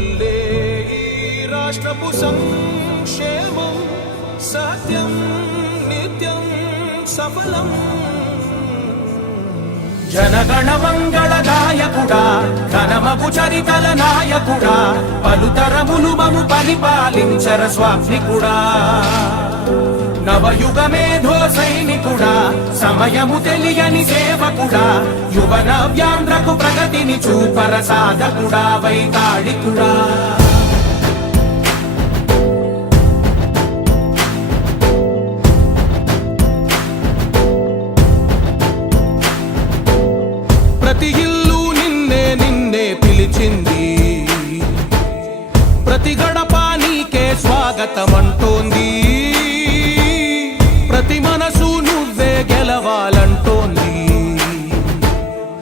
వల్లే ఈ రాష్ట్రపు సంక్షేమం సత్యం నిత్యం సఫలం. జనగణ మంగళ నాయకుడా, ఘనమగు చరితల నాయకుడా, పలుతరములు మము పరిపాలించర స్వామికుడా. నవయుగ మేధో సైనికుడా, సమయము తెలియని సేవకుడా, యువ నవ్యాంధ్రకు ప్రగతిని చూపర సాధకుడా, వైతాళికుడా. ప్రతి ఇల్లు నిన్నే నిన్నే పిలిచింది, ప్రతి గడప నీకే స్వాగతమంటోంది, ప్రతి మనసు నువ్వే గెలవాలంటోంది.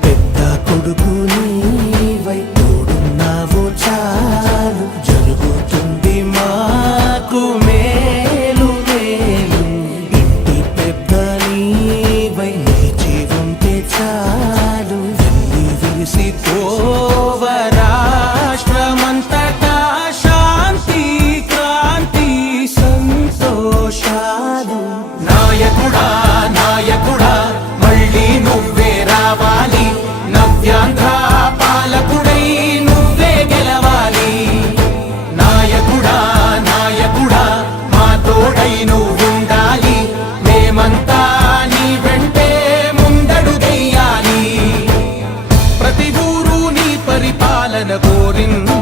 పెద్ద కొడుకు నీవై తోడున్నావు చాలు, జరుగుతుంది మాకు మేలు మేలు. ఇంటి పెద్ద నీవై నిలిచి ఉంటే చాలు, వెళ్ళి విరిసిపోవ రాష్ట్రమంతటా శాంతి క్రాంతి సంతోషాలు. నాయకుడా నాయకుడా మళ్ళీ నువ్వే రావాలి, నవ్యాంధ్ర పాలకుడై నువ్వే గెలవాలి. నాయకుడా నాయకుడా మా తోడై నువ్వుండాలి, మేమంతా నీ వెంటే ముందడుగెయ్యాలి. ప్రతి ఊరు నీ పరిపాలన కోరింది,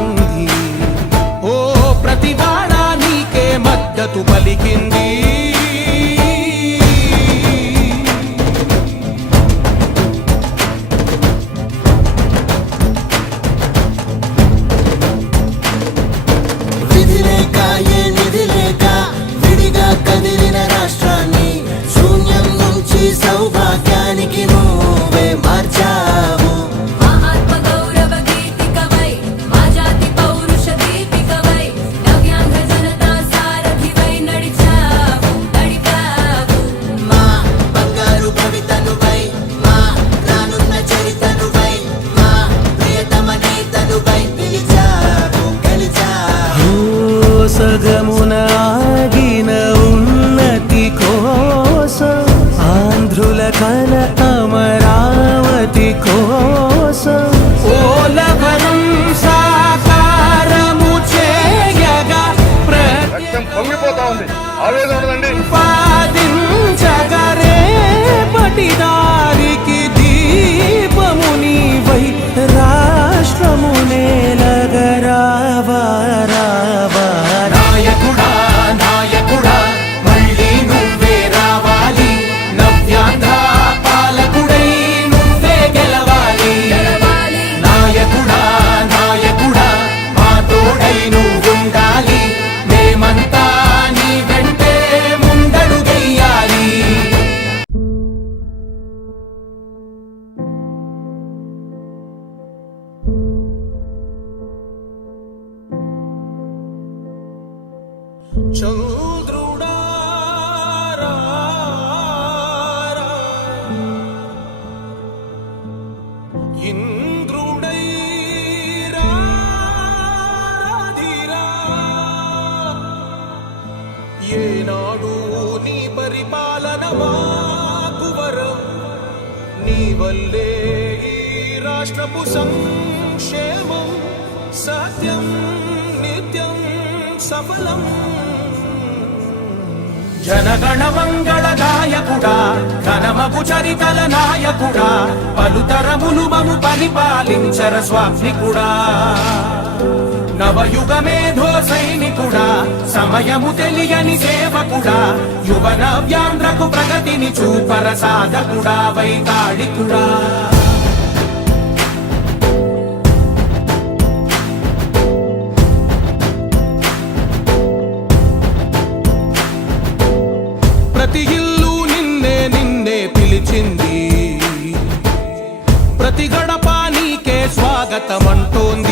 ఓ ప్రతి వాడ నీకే మద్దతు పలికింది. సౌభాగ్యానికి నువ్వే మార్చావు. మా ఆత్మ గౌరవ గీతికవై, మా జాతి పౌరుష దీపికవై, నవ్యాంధ్ర జనతా సారథివై నడిచావు నడిపావు. మా బంగారు భవితనువై, మా రానున్న చరితనువై, మా ప్రియతమ నేతనువై పిలిచావు గెలిచావు. సగమున ఆగిన ఉన్నతి కోసం, ఆంధ్రుల కల అమరావతి కోసం, పోలవరం సాకారము చేయగా పొంగిపోతా ఉంది, ఆవేదన ఉండదండి. పాదించగరే పటిదారికి దీపము నీవై, రాష్ట్రము నేలగరావా రావా. నాయకుడా నాయకుడా మళ్ళీ నువ్వే రావాలి, నవ్యాంధ్ర పాలకుడై నువ్వే గెలవాలి. నాయకుడా నాయకుడా మా తోడై నువ్వుండాలి, మేమంతా నీ వెంటే ముందడుగెయ్యాలి. చంద్రుడా రా రా, ఇంద్రుడై రాధిరా. ఏనాడు నీ పరిపాలన మాకు వరం, నీ వల్లే ఈ రాష్ట్రపు సంక్షేమం సత్యం నిత్యం సఫలం. జనగణ మంగళ నాయకుడా, ఘనమగు చరితల నాయకుడా, పలుతరములు మము పరిపాలించర స్వామికుడా. నవయుగ మేధో సైనికుడా, సమయము తెలియని సేవకుడా, యువ నవ్యాంధ్రకు ప్రగతిని చూపర సాధకుడా, వైతాళికుడా. ప్రతి ఇల్లు నిన్నే నిన్నే పిలిచింది, ప్రతి గడప నీకే స్వాగతమంటోంది.